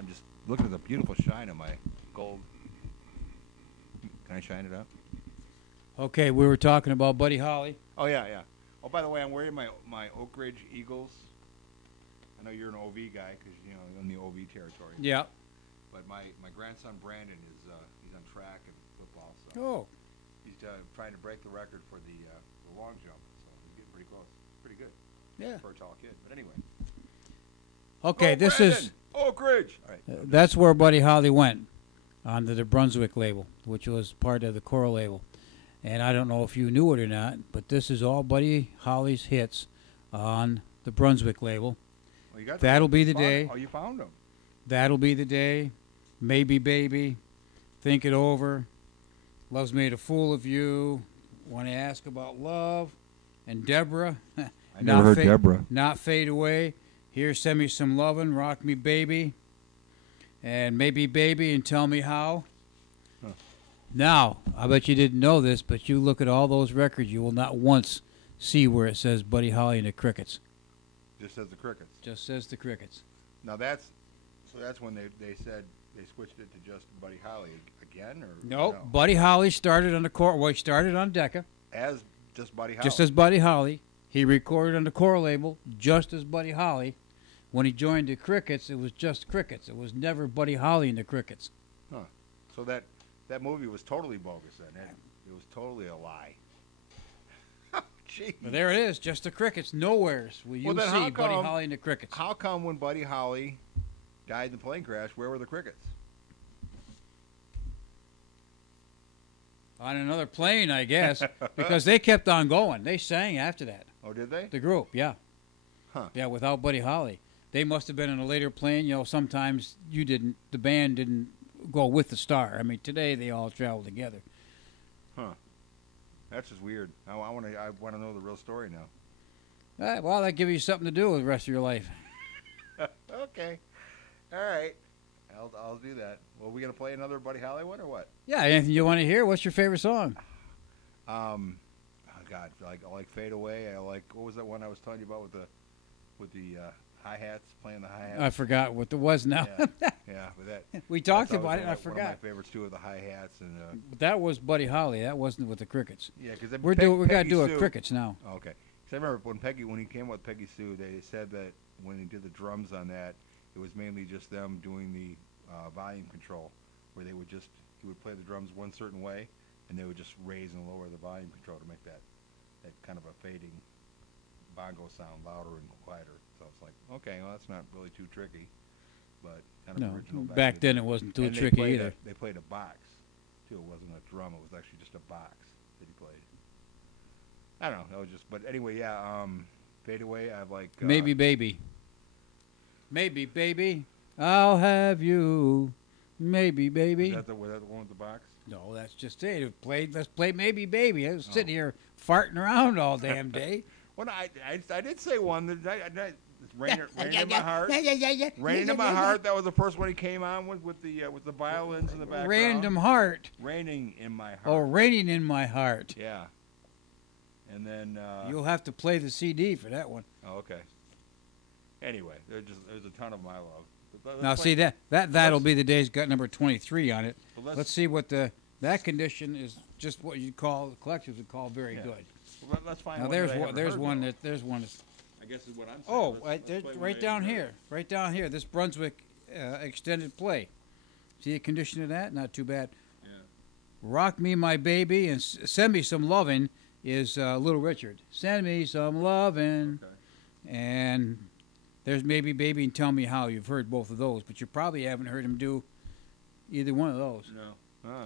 I'm just looking at the beautiful shine of my gold. Can I shine it up? Okay, we were talking about Buddy Holly. Oh yeah, yeah. Oh, by the way, I'm wearing my Oak Ridge Eagles. I know you're an OV guy because you know I'm in the OV territory. Yeah. But my grandson Brandon is he's on track and football, so Oh. he's trying to break the record for the long jump. So he's getting pretty close. Pretty good. Yeah. For a tall kid. But anyway. Okay, this Brandon! is Oak Ridge. All right. that's where Buddy Holly went, onto the Brunswick label, which was part of the Coral label. And I don't know if you knew it or not, but this is all Buddy Holly's hits on the Brunswick label. Well, you got That'll be the found day. them. Oh, you found them. That'll Be the Day, Maybe Baby, Think It Over, Love's Made a Fool of You, Want to Ask About Love, and Deborah. I never heard Deborah. Not Fade Away. Here, Send Me Some Lovin', Rock Me Baby, and Maybe Baby and Tell Me How. Huh. Now, I bet you didn't know this, but you look at all those records, you will not once see where it says Buddy Holly and the Crickets. Just says the Crickets. Just says the Crickets. Now that's when they said they switched it to just Buddy Holly again, or Nope. no? Buddy Holly started on the Well, he started on Decca. As just Buddy Holly. Just as Buddy Holly. He recorded on the Coral label just as Buddy Holly. When he joined the Crickets, it was just Crickets. It was never Buddy Holly and the Crickets. Huh. So that movie was totally bogus then. It was totally a lie. Jeez. But there it is, just the Crickets. Nowheres will you Well, then see how Buddy come- Holly and the Crickets. How come when Buddy Holly died in the plane crash, where were the Crickets? On another plane, I guess, because they kept on going. They sang after that. Oh, did they? The group, yeah. Huh. Yeah, without Buddy Holly. They must have been in a later plane. You know, sometimes the band didn't go with the star. I mean, today they all travel together. Huh. That's just weird. I want to know the real story now. Well, that gives you something to do with the rest of your life. Okay. All right. I'll do that. Well, we gonna play another Buddy Holly one or what? Yeah, anything you want to hear? What's your favorite song? Oh God, I like Fade Away. I like, what was that one I was telling you about with the hi hats, playing the hi hats? I forgot what it was now. Yeah, but that We talked that's about it, and I one of forgot. my favorites too, are the hi hats and. That was Buddy Holly. That wasn't with the Crickets. Yeah, because We got to do a Crickets now. Oh, okay, because I remember when he came with Peggy Sue, they said that when he did the drums on that, it was mainly just them doing the volume control, where he would play the drums one certain way, and they would just raise and lower the volume control to make that kind of a fading bongo sound louder and quieter. So it's like, okay, well, that's not really too tricky, but kind of original. Back then it wasn't too tricky either. They played a box, too. It wasn't a drum. It was actually just a box that he played. I don't know. That was just, but anyway, yeah. Fade Away. I like. Maybe Baby. Maybe Baby, I'll have you. Maybe Baby. Was that the one with the box? No, that's just it. Let's play Maybe Baby. I was sitting here farting around all damn day. Well, I did say one that Raining in My Heart. Raining in My Heart. That was the first one he came on with the violins in the background. Random Heart. Raining in My Heart. Oh, Raining in My Heart. Yeah. And then you'll have to play the CD for that one. Oh, okay. Anyway, there's a ton of my love. Now see that'll be the day's got number 23 on it. Well, let's see what that condition is. Just what you call the collectives would call very good. Well, let's find. Now one there's that I one. haven't There's heard one of. there's one. I guess is what I'm saying. Oh, let's play right down here. Right down here. This Brunswick extended play. See the condition of that? Not too bad. Yeah. Rock Me My Baby and Send Me Some Lovin' is Little Richard. Send me some lovin'. Okay. And there's Maybe Baby and Tell Me How. You've heard both of those, but you probably haven't heard him do either one of those. No.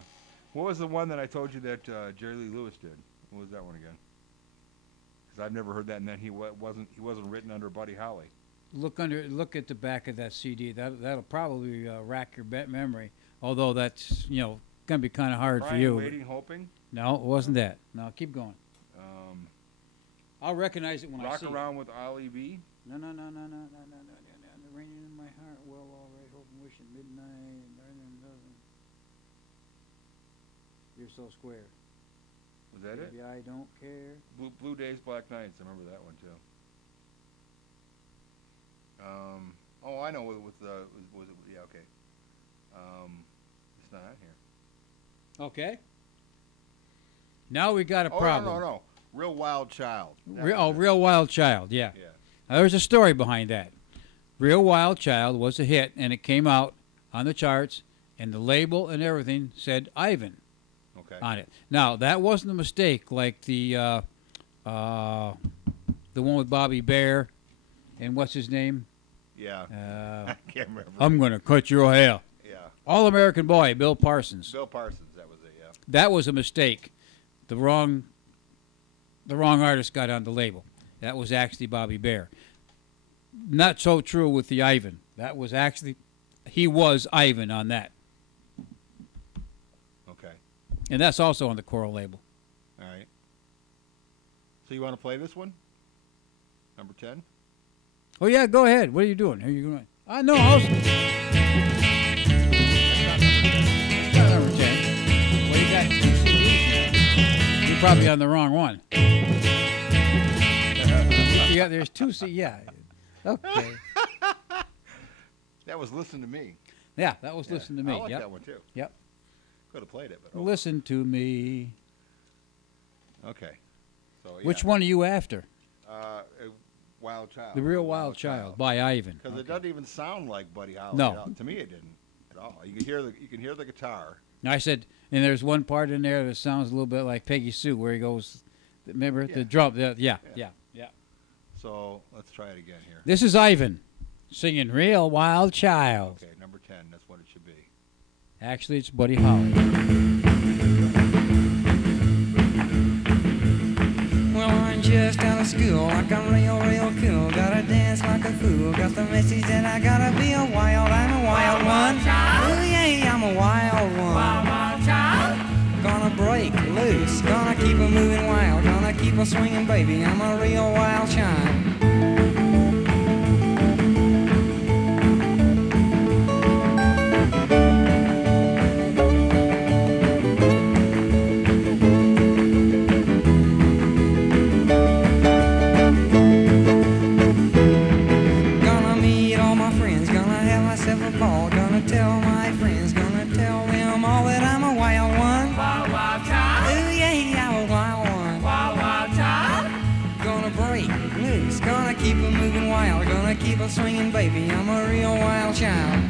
What was the one that I told you that Jerry Lee Lewis did? What was that one again? Because I've never heard that, and then he wasn't written under Buddy Holly. Look at the back of that CD. That'll probably rack your memory. Although that's gonna be kind of hard Crying, for you. Waiting, Hoping. No, it wasn't that. No, keep going. I'll recognize it when I see it. Rock Around with Ali B. No. Raining in my heart. Well, all right. Hoping, wishing, midnight. You're so square. Was that Maybe it? I don't care. Blue Days, Black Nights. I remember that one too. Oh, I know. Was it? Yeah, okay. It's not on here. Okay. Now we got a Oh, problem. no. Real Wild Child. Real Wild Child, yeah. Yeah. Now, there's a story behind that. Real Wild Child was a hit, and it came out on the charts, and the label and everything said Ivan Okay. on it. Now, that wasn't a mistake like the one with Bobby Bear and what's his name? Yeah. Uh, I can't remember. I'm going to cut your hair. Yeah. All-American Boy, Bill Parsons. Bill Parsons. That was it. Yeah. That was a mistake. The wrong artist got on the label. That was actually Bobby Bear. Not so true with the Ivan. That was actually, he was Ivan on that. Okay. And that's also on the Coral label. All right. So you want to play this one? Number 10? Oh, yeah, go ahead. What are you doing? Are you going? No, I was. That's not number 10. Well, you got 2 CDs now. You're probably on the wrong one. There's 2 CDs. Yeah. Okay. That was Listen to Me. Yeah, that was Listen to Me. I like Yep. that one too. Yep. Could have played it, but Listen to Me. okay. So yeah. Which one are you after? Wild Child. The Real Wild Child by Ivan. Because it doesn't even sound like Buddy Holly. No. At all. To me, it didn't at all. You can hear the guitar. I said, and there's one part in there that sounds a little bit like Peggy Sue, where he goes, remember Yeah. the drum? Yeah. So let's try it again here. This is Ivan singing Real Wild Child. Okay, number 10. That's what it should be. Actually, it's Buddy Holly. Well, I'm just out of school, like I'm real cool. Gotta dance like a fool. Got the message that I gotta be a wild. I'm a wild one. Oh yeah, I'm a wild one. Wild child. Gonna break loose. Gonna keep a moving wild. Gonna keep a swinging, baby. I'm a real wild child. Tell my friends, gonna tell them all that I'm a wild one. Wild child. Ooh yeah, I'm a wild one. Wild child. Gonna break loose, gonna keep a moving wild, gonna keep a swinging, baby. I'm a real wild child.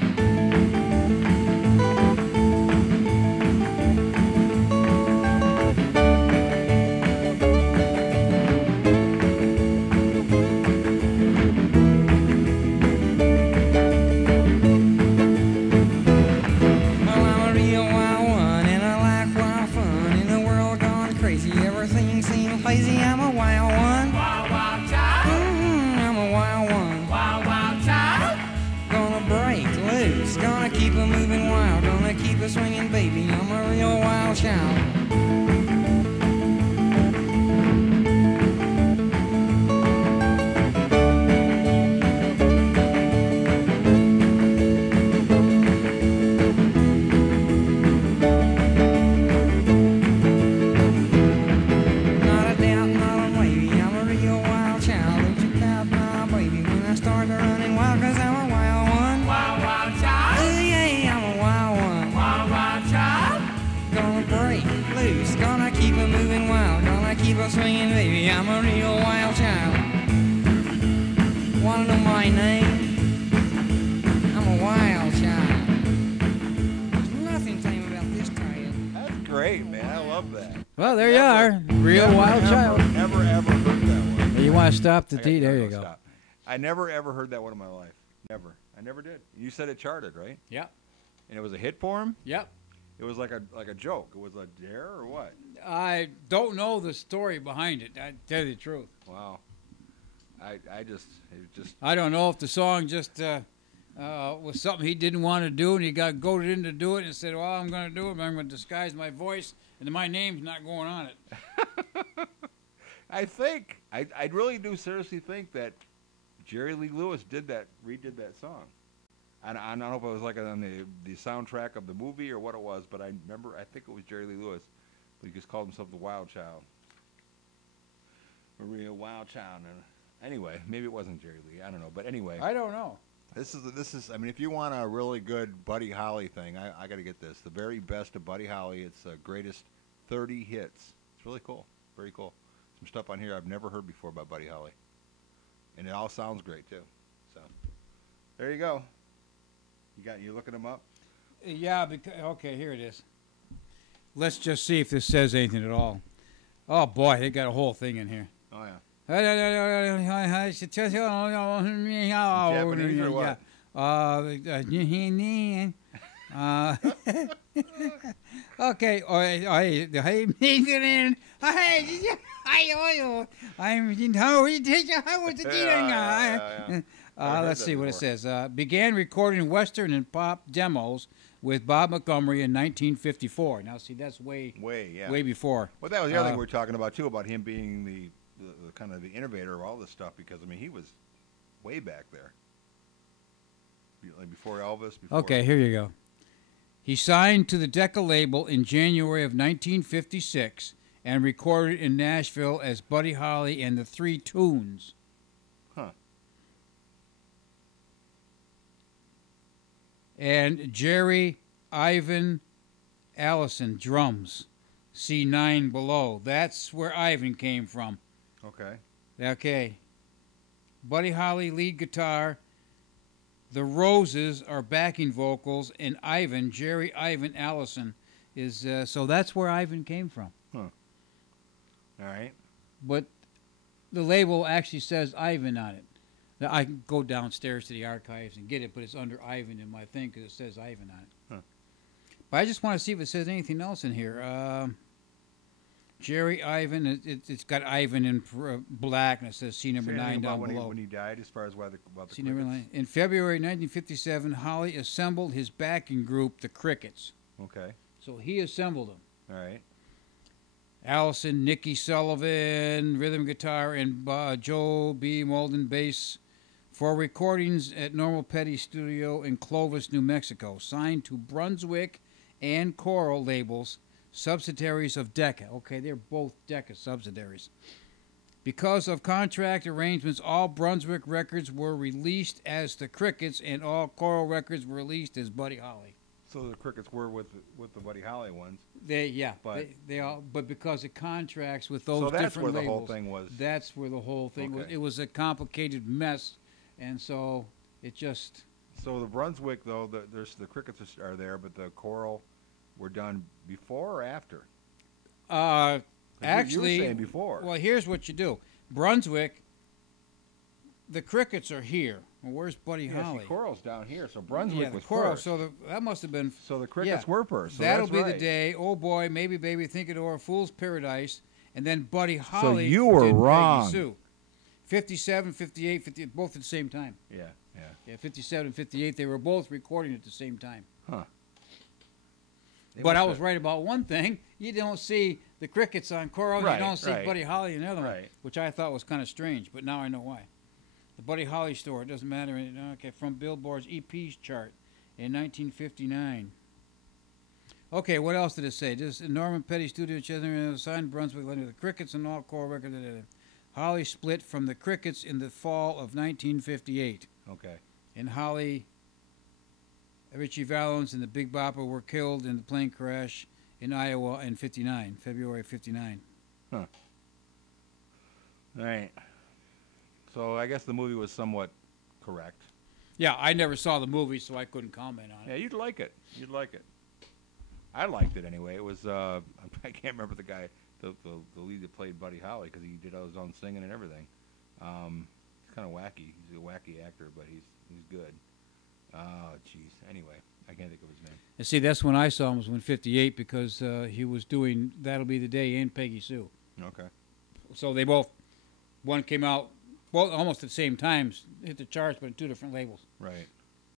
Swinging, baby, I'm a real wild child. Not a doubt, not a maybe, I'm a real wild child. Don't you doubt my baby when I start to running wild, 'cause I'm a wild one. Wild child. Oh yeah, I'm a wild one. Wild child. Gonna break loose, gonna keep it moving wild, gonna keep it swinging, baby. I'm a real wild child. Wanna know my name? I'm a wild child. There's nothing tame about this tale. That's great, man. I love that. Well, there you are. Real Wild Child. Never ever heard that one. You want to stop the I tea? gotta There you go. stop. I never ever heard that one in my life. Never. I never did. You said it charted, right? Yep. And it was a hit for him? Yep. It was like a joke. It was a dare or what? I don't know the story behind it. I tell you the truth. Wow. It just I don't know if the song just was something he didn't want to do, and he got goaded into do it, and said, "Well, I'm going to do it, but I'm going to disguise my voice, and my name's not going on it." I think I really do seriously think that Jerry Lee Lewis redid that song. And I don't know if it was like on the soundtrack of the movie or what it was, but I think it was Jerry Lee Lewis, but he just called himself the Wild Child. A real wild child. And anyway, maybe it wasn't Jerry Lee. I don't know. But anyway. I don't know. This is. I mean, if you want a really good Buddy Holly thing, I got to get this. The very best of Buddy Holly. It's the greatest 30 hits. It's really cool. Very cool. Some stuff on here I've never heard before by Buddy Holly, and it all sounds great too. So there you go. You looking them up? Yeah. Okay, here it is. Let's just see if this says anything at all. Oh boy, they got a whole thing in here. Oh yeah. Japanese or what? Okay. Let's see what it says. Began recording Western and pop demos with Bob Montgomery in 1954. Now, see, that's way before. Well, that was the other thing we were talking about too, about him being the kind of the innovator of all this stuff, because I mean he was way back there, like before Elvis. Okay, here you go. He signed to the Decca label in January of 1956 and recorded in Nashville as Buddy Holly and the Three Tunes. Huh. And Jerry Ivan Allison, drums. See 9 below. That's where Ivan came from. Okay. Okay. Buddy Holly, lead guitar. The Roses are backing vocals, and Ivan, Jerry Ivan Allison, is so that's where Ivan came from. Huh. All right. But the label actually says Ivan on it. Now, I can go downstairs to the archives and get it, but it's under Ivan in my thing because it says Ivan on it. Huh. But I just want to see if it says anything else in here. Jerry Ivan, it's got Ivan in black, and it says C number 9 down below. When he died, as far as about the C number 9. In February 1957, Holly assembled his backing group, the Crickets. Okay. So he assembled them. All right. Allison, Nicky Sullivan, rhythm guitar, and Joe B. Molden, bass, for recordings at Normal Petty Studio in Clovis, New Mexico. Signed to Brunswick and Coral labels, subsidiaries of Decca. Okay, they're both Decca subsidiaries. Because of contract arrangements, all Brunswick records were released as the Crickets, and all Coral records were released as Buddy Holly. So the Crickets were with the Buddy Holly ones. But because of contracts with those so that's different where labels, the whole thing was. That's where the whole thing was. Okay. It was a complicated mess, and so it just. So the Brunswick, though, the Crickets are there, but the Coral were done before or after? Actually, you were saying before. Well, here's what you do. Brunswick, the Crickets are here. Well, where's Buddy Holly? See, Coral's down here, so Brunswick was Coral. first. So that must have been. So the Crickets were first. So that'll that's be right. the day. Oh boy, maybe baby, think it over. Fool's Paradise, and then Buddy Holly. So you were did wrong. Peggy Sue. 57, 58, 50, both at the same time. Yeah. Yeah, 57, 58. They were both recording at the same time. Huh. But I was right about one thing. You don't see the Crickets on Coral. Right, You don't see right. Buddy Holly in the other one, Right. which I thought was kind of strange. But now I know why. The Buddy Holly store. It doesn't matter. Okay, from Billboard's EPs chart in 1959. Okay, what else did it say? Just Norman Petty Studio, signed Brunswick, led to the Crickets and all Coral records. Holly split from the Crickets in the fall of 1958. Okay. And Holly, Richie Valens, and the Big Bopper were killed in the plane crash in Iowa in February 59. Huh. All right. So I guess the movie was somewhat correct. Yeah, I never saw the movie, so I couldn't comment on it. Yeah, you'd like it. You'd like it. I liked it anyway. It was I can't remember the guy, the lead that played Buddy Holly, because he did all his own singing and everything. He's kind of wacky. He's a wacky actor, but he's good. Oh, jeez. Anyway, I can't think of his name. And see, that's when I saw him, was when 58, because he was doing That'll Be the Day and Peggy Sue. Okay. So they both, one came out, well, almost at the same time, hit the charts, but in two different labels. Right.